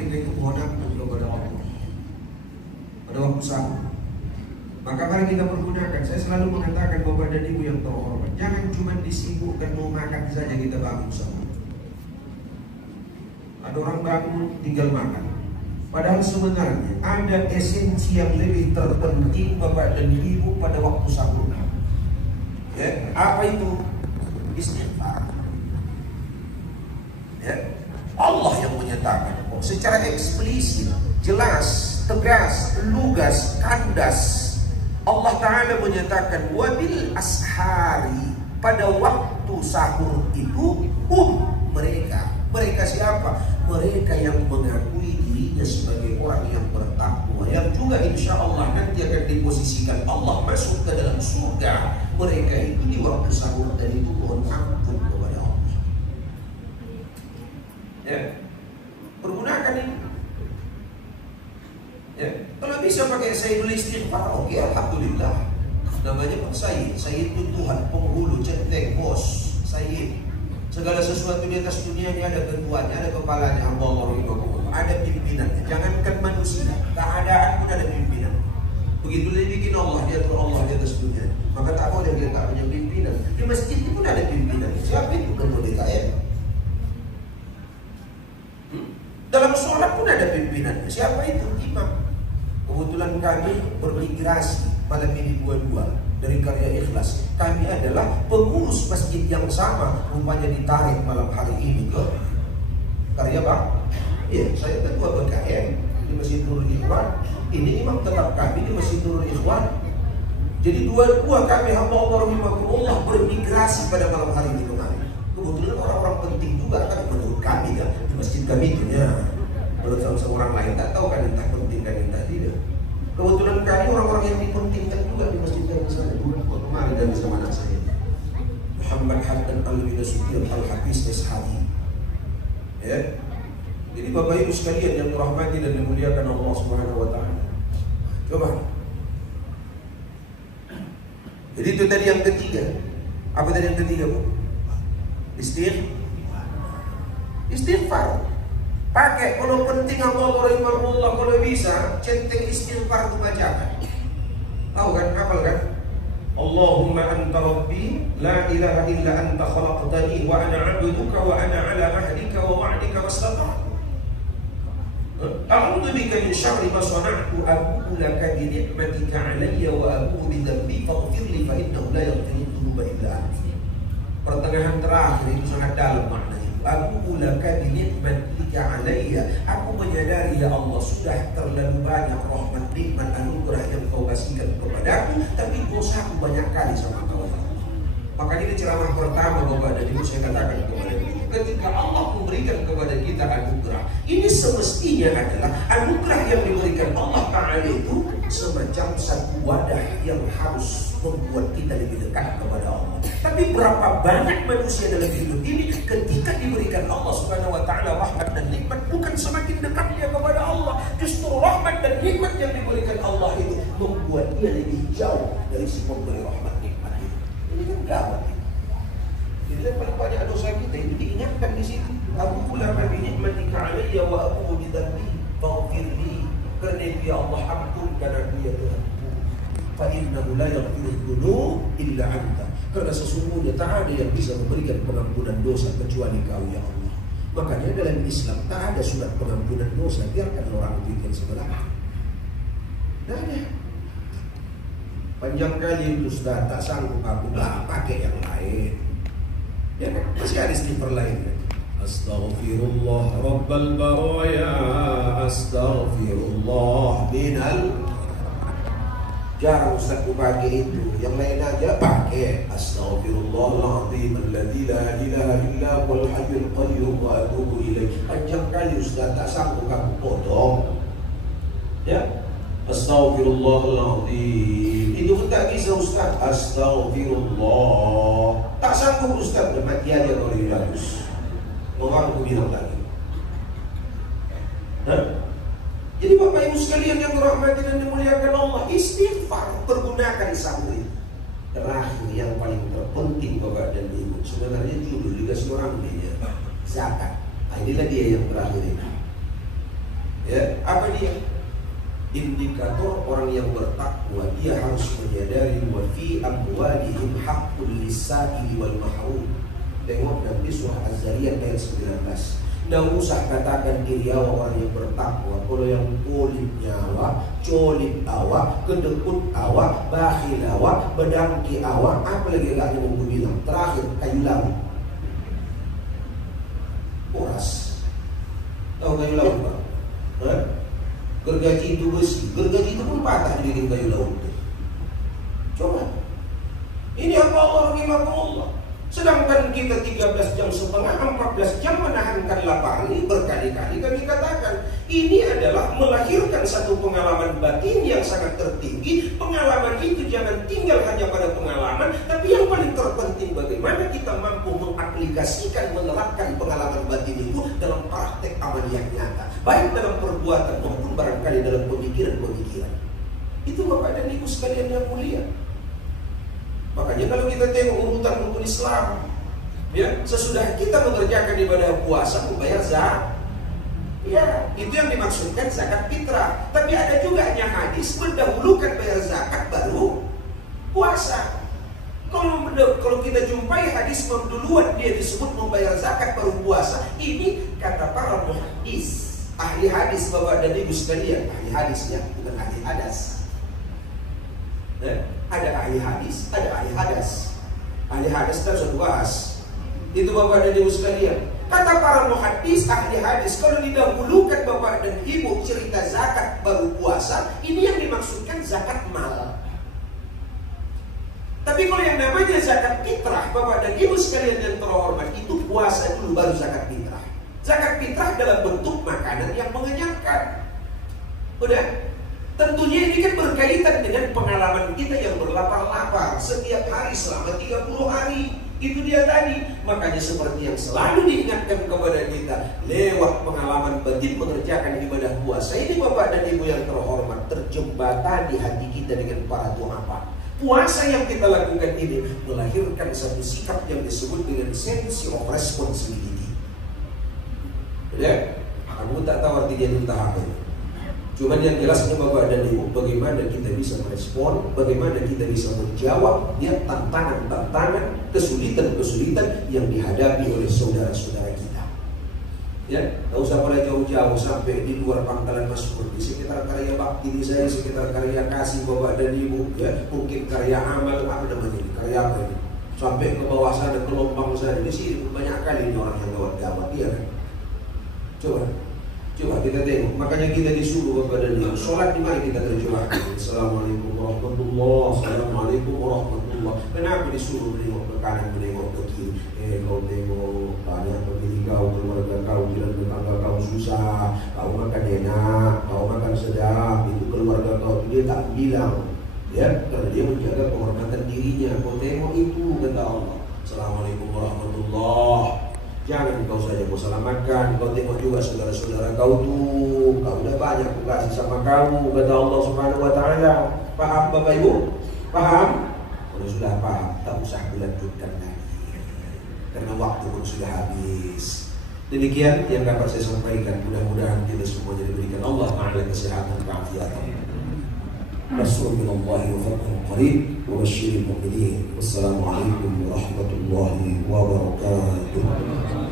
mereka itu mohon ampun kepada Allah pada waktu sahur. Maka mari kita pergunakan. Saya selalu mengatakan Bapak dan Ibu yang terhormat, jangan cuma disibukkan mau makan saja kita bangun sahur. Ada orang bangun tinggal makan. Padahal sebenarnya ada esensi yang lebih terpenting Bapak dan Ibu pada waktu sahur. Ya, apa itu? Istighfar. Ya, Allah yang menyatakan secara eksplisit, jelas, tegas, lugas, kandas. Allah Ta'ala menyatakan wabil ashari, pada waktu sahur itu mereka siapa? Mereka yang mengakui dirinya sebagai orang yang bertakwa, yang juga insya Allah nanti akan diposisikan Allah masuk ke dalam surga. Mereka itu di waktu sahur dan itu mohon ampun kepada Allah. Ya, pergunakan ini. Ya, kalau bisa pakai Sayyidul Istighfar, oke, alhamdulillah. Namanya Pak Sayyid. Sayyid itu Tuhan, penghulu, centeng, bos, Sayyid. Segala sesuatu di atas dunia ini ada ketuanya, ada kepalanya, ada pimpinannya. Jangankan manusia, keadaan pun ada pimpinan. Begitu dibikin Allah, dia atur Allah di atas dunia. Maka tak boleh dia tak punya pimpinan. Di masjid itu pun ada pimpinan. Siapa itu? Ketua DKM. Dalam sholat pun ada pimpinannya. Siapa itu? Imam. Kebetulan kami bermigrasi malam ini dua-dua dari karya Ikhlas. Kami adalah pengurus masjid yang sama, rupanya ditarik malam hari ini ke karya Bang. Iya, saya ketua BKM di Masjid Nurul Ikhwan. Ini imam tetap kami di Masjid Nurul Ikhwan. Jadi dua-dua kami hamba Allah bermigrasi pada malam hari ini kemarin. Kebetulan orang-orang penting juga kan menurut kami ya di masjid kami itu ya. Menurut seorang lain tak tahu kan entah penting kan entah tidak. Kebetulan kami orang-orang yang dipentingkan juga di masjid yang sana. Kemarin dari sama anak saya Muhammad Haddan Al-Widasuddin Al-Hafiz Ishadi. Ya. Jadi Bapak Ibu sekalian yang dirahmati dan dimuliakan Allah Subhanahu wa taala. Coba. Jadi itu tadi yang ketiga. Apa tadi yang ketiga, Bu? Istighfar. Pakai kalau penting Allah rahimahullah, kalau bisa centeng istighfar itu bacakan. Tahu kan, hafal kan? Allahumma anta rabbi la ilaha illa anta khalaqtani wa ana 'abduka wa ana 'ala ahdika wa wa'dika wastata'tu. A'udzu bika min syarri ma sana'tu abu'u laka bi ni'matika 'alayya wa abu'u bi dhanbi faghfir li fa innahu la yaghfiru dzunuba illa anta. Pertengahan terakhir itu sangat dalam maknanya. Abu'u laka bi ni'matika 'alayya. Aku menyadari ya Allah sudah terlalu banyak rahmat, nikmat, anugerah yang kau kasihkan kepadaku, tapi dosaku banyak kali sama kau. Maka ini ceramah pertama Bapak dan Ibu saya katakan kepada kita, ketika Allah memberikan kepada kita anugerah, ini semestinya adalah anugerah yang diberikan Allah Ta'ala itu semacam satu wadah yang harus membuat kita lebih dekat kepada Allah. Tapi berapa banyak manusia dalam hidup ini ketika diberikan Allah Subhanahu wa taala rahmat dan nikmat bukan semakin dekat dia kepada Allah, justru rahmat dan nikmat yang diberikan Allah itu membuat dia lebih jauh dari si pemberi rahmat nikmat itu. Ini kan gawat. Jadi paling banyak dosa kita itu diingatkan di situ. Aku ulama bi nikmatika 'alayya wa aku bi dhanbi faghfirli. Karena dia Allah ampunkan aku ya Tuhan. Fa innahu la yaghfiru dzunub illa anta. Karena sesungguhnya tak ada yang bisa memberikan pengampunan dosa kecuali Kau ya Allah. Makanya dalam Islam tak ada surat pengampunan dosa, biarkan orang pikir sebelah. Nah, panjang kali itu sudah tak sanggup aku pakai yang lain. Ya kan? Masih ada istighfar lain kan? Astaghfirullah Rabbal baraya, astaghfirullah minal. Jarang Ustaz aku pakai itu, yang lain aja pakai astaghfirullahaladzim alladzi la ilaha illa huwal hayyul qayyum wa atubu ilaih. Panjang kali Ustaz tak sanggup aku potong. Ya, astaghfirullahaladzim itu pun tak bisa Ustaz. Astaghfirullah tak sanggup Ustaz, mati aja kalau harus. Mau aku bilang lagi. Jadi Bapak Ibu sekalian yang dirahmati dan dimuliakan Allah, istighfar, pergunakan sahur itu. Terakhir yang paling terpenting Bapak dan Ibu, sebenarnya judul dikasih orang dia zakat. Nah, inilah dia yang terakhir ini. Ya, apa dia? Indikator orang yang bertakwa, dia harus menyadari wa fi amwalihim haqqul lis-sa'ili wal mahrum. Tengok nanti surah Az-Zariyat ayat 19. Nggak usah katakan diri awak orang yang bertakwa. Kalau yang polit nyawa, colit awak, kedekut awak, bakhil awak, bedangki awak, apa lagi agaknya mau bilang? Terakhir, kayu laut. Poras. Tahu kayu laut Pak? Hah? Gergaji itu besi, gergaji itu pun patah dibikin kayu laut. Coba. Ini apa Allah rahimahullah. Sedangkan kita 13 jam setengah, 14 jam menahankan lapar ini berkali-kali kami katakan. Ini adalah melahirkan satu pengalaman batin yang sangat tertinggi. Pengalaman itu jangan tinggal hanya pada pengalaman, tapi yang paling terpenting bagaimana kita mampu mengaplikasikan, menerapkan pengalaman batin itu dalam praktek amal yang nyata. Baik dalam perbuatan maupun barangkali dalam pemikiran-pemikiran. Itu Bapak dan Ibu sekalian yang mulia. Makanya kalau kita tengok urutan rukun Islam, ya, sesudah kita mengerjakan ibadah puasa, membayar zakat, ya, itu yang dimaksudkan zakat fitrah. Tapi ada juga hadis mendahulukan bayar zakat baru puasa. Kalau kita jumpai hadis duluan dia disebut membayar zakat baru puasa, ini kata para muhaddis, ahli hadis Bapak dan Ibu sekalian, ahli hadis ya, bukan ahli hadas. Ada ahli hadis, ada ahli hadas. Ahli hadas kita sudah bahas. Itu Bapak dan Ibu sekalian. Kata para muhaddis, ahli hadis, kalau didahulukan Bapak dan Ibu cerita zakat baru puasa, ini yang dimaksudkan zakat mal. Tapi kalau yang namanya zakat fitrah, Bapak dan Ibu sekalian yang terhormat, itu puasa dulu baru zakat fitrah. Zakat fitrah dalam bentuk makanan yang mengenyangkan. Udah? Tentunya ini kan berkaitan dengan pengalaman kita yang berlapar-lapar setiap hari selama 30 hari. Itu dia tadi. Makanya seperti yang selalu diingatkan kepada kita lewat pengalaman batin mengerjakan ibadah puasa ini, Bapak dan Ibu yang terhormat, terjembatan di hati kita dengan para du'afa. Puasa yang kita lakukan ini melahirkan satu sikap yang disebut dengan sense of responsibility. Ya, kamu tak tahu arti dia entah apa itu. Cuman yang jelasnya Bapak dan Ibu, bagaimana kita bisa merespon, bagaimana kita bisa menjawab ya tantangan-tantangan, kesulitan-kesulitan yang dihadapi oleh saudara-saudara kita. Ya, tak usah pada jauh-jauh sampai di luar pangkalan Masmur, di sekitar karya bakti di saya, sekitar karya kasih Bapak dan Ibu, ya, mungkin karya amal apa namanya, karya apa ini, sampai ke bawah sana, ke Lombang sana, di sini banyak kali ini orang yang gawat-gawat, ya kan? Coba kita tengok. Makanya kita disuruh kepada dia sholat di mana kita terjemahkan. Assalamualaikum warahmatullahi wabarakatuh. Assalamualaikum warahmatullahi wabarakatuh. Kenapa disuruh menengok ke kanan, menengok ke kiri? Kau tengok banyak pemilih kau, keluarga kau, jiran tetangga kau susah, kau makan enak, kau makan sedap, itu keluarga kau. Dia tak bilang, ya, karena dia menjaga kehormatan dirinya. Kau tengok itu, kata Allah. Assalamualaikum warahmatullahi wabarakatuh. Jangan kau saja kau selamatkan, kau tengok juga saudara-saudara kau tuh, kau udah banyak aku kasih sama kamu, kata Allah Subhanahu wa Ta'ala. Paham Bapak Ibu? Paham? Kalau sudah paham, tak usah dilanjutkan lagi, karena waktu pun sudah habis. Demikian yang dapat saya sampaikan. Mudah-mudahan kita semuanya diberikan Allah Ta'ala kesehatan dan keafiatan. Rasulullah wa fathun qarib wa basyiril mu'minin. Wassalamualaikum warahmatullahi wabarakatuh.